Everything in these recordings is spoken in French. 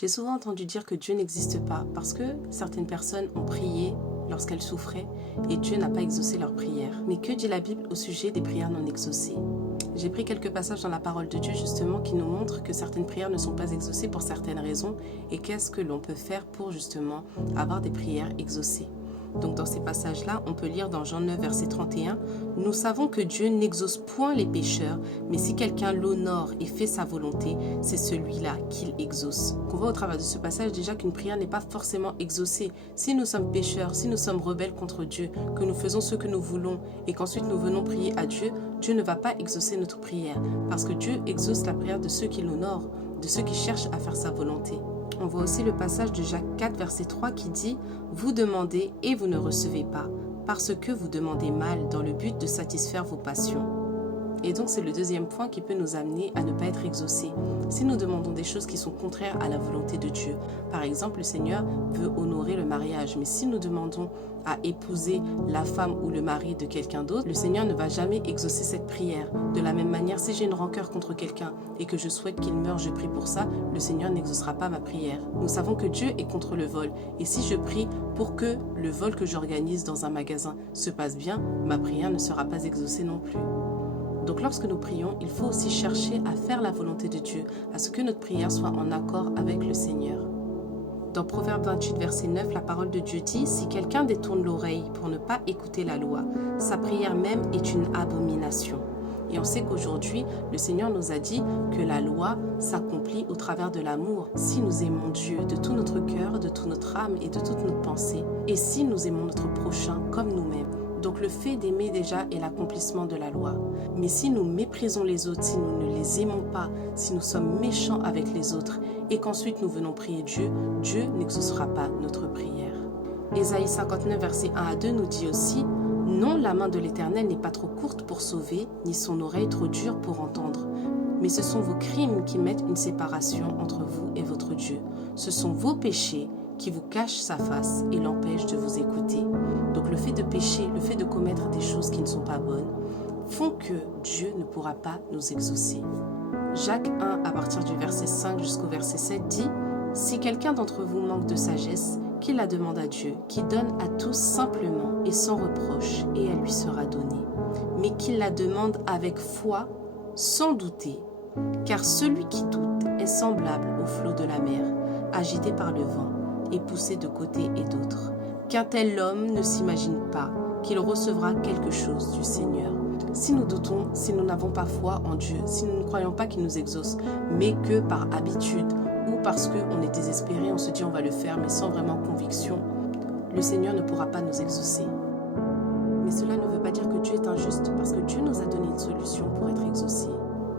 J'ai souvent entendu dire que Dieu n'existe pas parce que certaines personnes ont prié lorsqu'elles souffraient et Dieu n'a pas exaucé leurs prières. Mais que dit la Bible au sujet des prières non exaucées? J'ai pris quelques passages dans la parole de Dieu justement qui nous montrent que certaines prières ne sont pas exaucées pour certaines raisons et qu'est-ce que l'on peut faire pour justement avoir des prières exaucées. Donc dans ces passages-là, on peut lire dans Jean 9, verset 31, « Nous savons que Dieu n'exauce point les pécheurs, mais si quelqu'un l'honore et fait sa volonté, c'est celui-là qu'il exauce. » On voit au travers de ce passage déjà qu'une prière n'est pas forcément exaucée. Si nous sommes pécheurs, si nous sommes rebelles contre Dieu, que nous faisons ce que nous voulons et qu'ensuite nous venons prier à Dieu, Dieu ne va pas exaucer notre prière parce que Dieu exauce la prière de ceux qui l'honorent, de ceux qui cherchent à faire sa volonté. On voit aussi le passage de Jacques 4, verset 3 qui dit « Vous demandez et vous ne recevez pas, parce que vous demandez mal dans le but de satisfaire vos passions. » Et donc c'est le deuxième point qui peut nous amener à ne pas être exaucés. Si nous demandons des choses qui sont contraires à la volonté de Dieu, par exemple le Seigneur veut honorer le mariage, mais si nous demandons à épouser la femme ou le mari de quelqu'un d'autre, le Seigneur ne va jamais exaucer cette prière. De la même manière, si j'ai une rancœur contre quelqu'un et que je souhaite qu'il meure, je prie pour ça, le Seigneur n'exaucera pas ma prière. Nous savons que Dieu est contre le vol et si je prie pour que le vol que j'organise dans un magasin se passe bien, ma prière ne sera pas exaucée non plus. Donc lorsque nous prions, il faut aussi chercher à faire la volonté de Dieu, à ce que notre prière soit en accord avec le Seigneur. Dans Proverbe 28, verset 9, la parole de Dieu dit « Si quelqu'un détourne l'oreille pour ne pas écouter la loi, sa prière même est une abomination. » Et on sait qu'aujourd'hui, le Seigneur nous a dit que la loi s'accomplit au travers de l'amour. Si nous aimons Dieu de tout notre cœur, de toute notre âme et de toute notre pensée, et si nous aimons notre prochain comme nous-mêmes, donc le fait d'aimer déjà est l'accomplissement de la loi. Mais si nous méprisons les autres, si nous ne les aimons pas, si nous sommes méchants avec les autres et qu'ensuite nous venons prier Dieu, Dieu n'exaucera pas notre prière. Ésaïe 59, verset 1 à 2 nous dit aussi « Non, la main de l'Éternel n'est pas trop courte pour sauver, ni son oreille trop dure pour entendre. Mais ce sont vos crimes qui mettent une séparation entre vous et votre Dieu. Ce sont vos péchés qui vous cachent sa face et l'empêchent de vous écouter. » Donc le fait de pécher, le fait de commettre des choses qui ne sont pas bonnes, font que Dieu ne pourra pas nous exaucer. Jacques 1, à partir du verset 5 jusqu'au verset 7 dit « Si quelqu'un d'entre vous manque de sagesse, qu'il la demande à Dieu, qui donne à tous simplement et sans reproche, et elle lui sera donnée. Mais qu'il la demande avec foi, sans douter, car celui qui doute est semblable au flot de la mer, agité par le vent et poussé de côté et d'autre. Qu'un tel homme ne s'imagine pas qu'il recevra quelque chose du Seigneur. » Si nous doutons, si nous n'avons pas foi en Dieu, si nous ne croyons pas qu'il nous exauce, mais que par habitude ou parce qu'on est désespéré, on se dit on va le faire, mais sans vraiment conviction, le Seigneur ne pourra pas nous exaucer. Mais cela ne veut pas dire que Dieu est injuste, parce que Dieu nous a donné une solution pour être exaucé.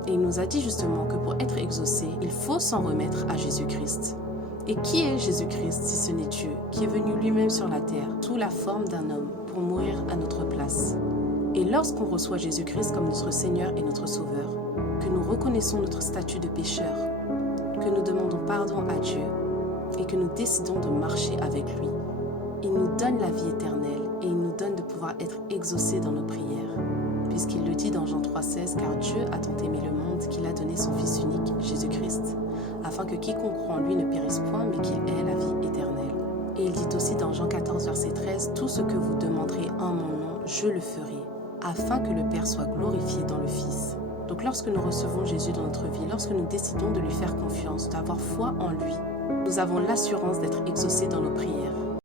Et il nous a dit justement que pour être exaucé, il faut s'en remettre à Jésus-Christ. Et qui est Jésus-Christ si ce n'est Dieu, qui est venu lui-même sur la terre, sous la forme d'un homme, pour mourir à notre place? Et lorsqu'on reçoit Jésus-Christ comme notre Seigneur et notre Sauveur, que nous reconnaissons notre statut de pécheur, que nous demandons pardon à Dieu et que nous décidons de marcher avec lui, il nous donne la vie éternelle et il nous donne de pouvoir être exaucés dans nos prières. Puisqu'il le dit dans Jean 3,16, car Dieu a tant aimé le monde qu'il a donné son Fils unique, Jésus-Christ, afin que quiconque croit en lui ne périsse point, mais qu'il ait la vie éternelle. Et il dit aussi dans Jean 14, verset 13, « Tout ce que vous demanderez en mon nom, je le ferai, afin que le Père soit glorifié dans le Fils. » Donc lorsque nous recevons Jésus dans notre vie, lorsque nous décidons de lui faire confiance, d'avoir foi en lui, nous avons l'assurance d'être exaucés dans nos prières.